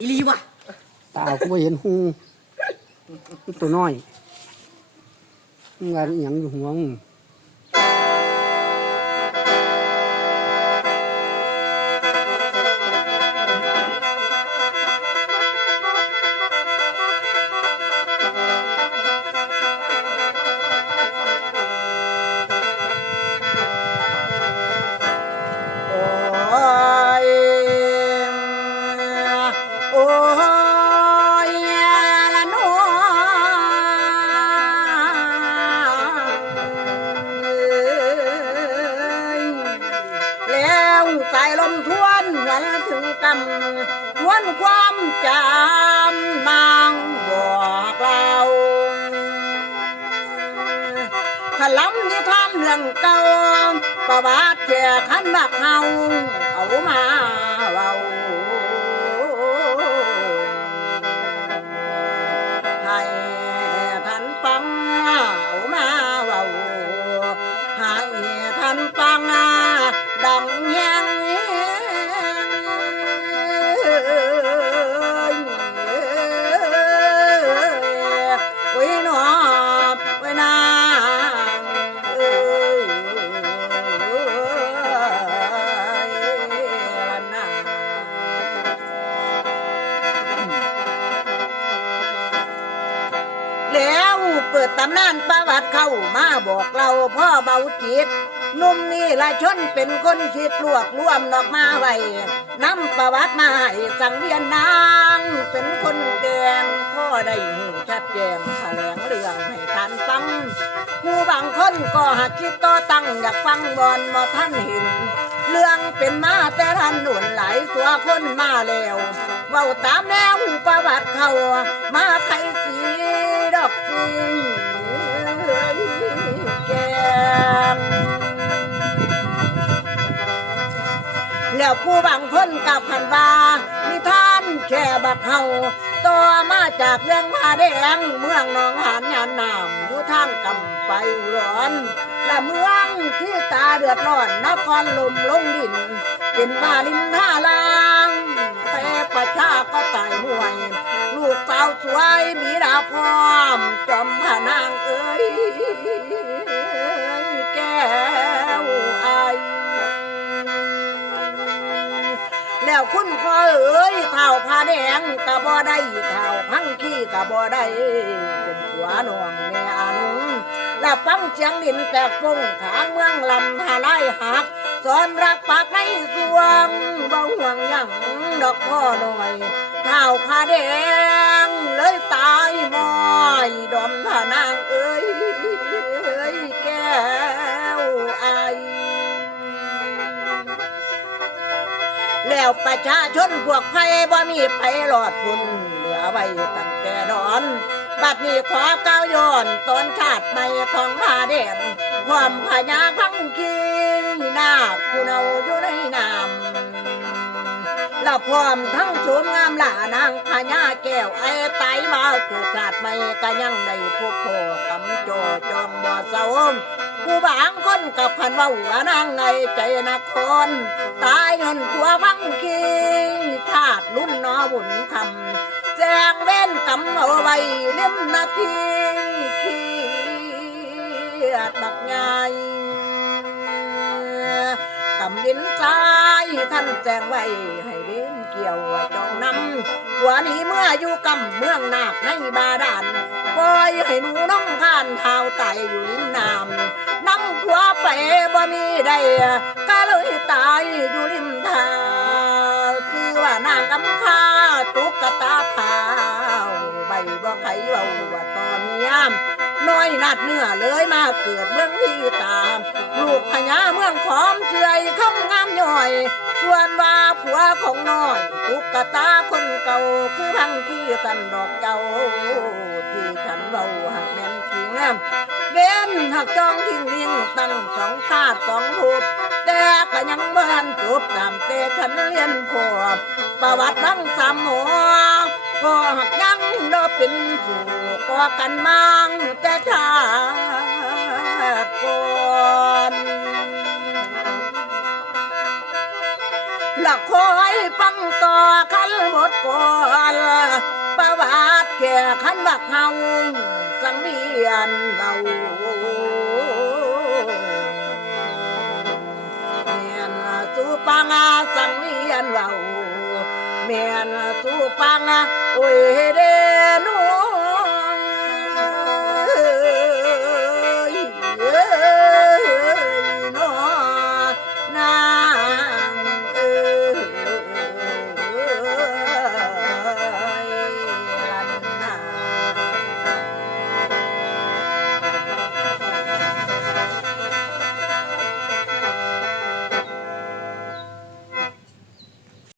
อีลีวะตากูไม่เห็นหูตัวน้อยมึงว่าอหยังอยู่หัวมึงสายลมทวนหวนถึงกำทวนความจำนางบอกเราขล้ำนิทานเรื่องเก่าประวัติแก่ขันบักเฮาเอามาเว้าให้ท่านฟังเอามาเว้าให้ท่านฟังดังแหงไว้หนอไว้นางแล้วเปิดตำนานประวัติเข้ามาบอกเราพ่อเบาจิตนุ่มนี่ละชนเป็นคนคิดรวบรวมดอกมาไว้นำประวัติมาให้สังเวียนนางเป็นคนแกงพ่อได้หูชัดแจงแถลงเรื่องให้ท่านฟังผู้บางคนก็หักคิดต่อตั้งอยากฟังบอนบ่ท่านเห็นเรื่องเป็นมาแต่ท่านหนุนหลายสัวคนมาแล้วเว้าตามแนวประวัติเขามาไขสีดอกจริงแกงแล้วผู้บางคนกับพันบานิทานแค่บักเฮาต่อมาจากเรื่องผาแดงเมืองหนองหานยานน้ำอยู่ทางกำไปอุดรและเมืองที่ตาเดือดร้อนนครลมลงดินเป็นบาลินท่าลางแต่ประชาก็ตายห่วยลูกสาวสวยมีดาพร้อมจอมพานางเอ้ยแก้วอายแล้วคุณพ่อเอ้ยเท่าผ้าแดงกะบ่ได้เท่าพังขี้กะบ่ได้เป็นผัวน้องแม่อานุและฟังเสียงดินแตกฟงขางเมืองลำหาไล่หักสอนรักปากในสวงบ่ห่วงยังดอกพ่อหน่อยเท่าผ้าแดงเลยตายมอยดอมพานางเอ้ยแก้วอายแล้วประชาชนพวกไผ่บ่มีไผ่หลอดพุ่นเหลือไว้ตั้งแต่ดอนบัดนี้ขอก้าวย้อนตอนชาติใหม่ของผ้าแดงความพญาพังคีนาคผู้เนาอยู่ในน้ำและพร้อมทั้งโฉมงามหล่านางพญาแก้วไอ้ไตมาเกิดชาติใหม่ก็ยังได้พบพ่อกำโจจอมบ่เศร้าผู้บางคนกับพันว่าหัวนางไงใจนักคนตายเงินผัวพังคีชาติรุ่นนอบุญคำแจงเว้นกำเอาไว้เล่มนาทีขี้บักใหญ่กำดินใจท่านแจงไว้ให้เว้นเกี่ยวจองนำหัวนี้เมื่ออยู่กำเมืองนาคในบาดาลปล่อยให้หนูน้องผ่านเท้าไตอยู่ลิ้นน้ำนำผัวไปบ่มีได้ก็เลยตายอยู่ริมทางคือว่านางกำข้าตุ๊กตาเท้าใบบ่ไขเว้าว่าตอนนี้น้อยนัดเนื้อเลยมาเกิดเมืองที่ตามลูกพญาเมืองขอมเจือยคำงามย่อยส่วนว่าผัวของน้อยตุ๊กตาคนเก่าคือพังที่ตันดอกเจ้าที่ฉันเว้าหักแม่นจริงเว้นหักจ้องทิ้งลิงตั้งสองชาติสองภพแต่ก็ยังบ่ทันจบตามแต่ฉันเรียนพอประวัติทั้งสามหัวก็หักยังดอเป็นสู่ก็กันมังแต่ชาติก่อน ละคอยฟังต่อคันหมดก่อนประวัติแก่คันบักเฮาสังเวียนเราแม่นสู่ปังสังเวียนเราแม่นสู่ปังโอ้ยเดหนู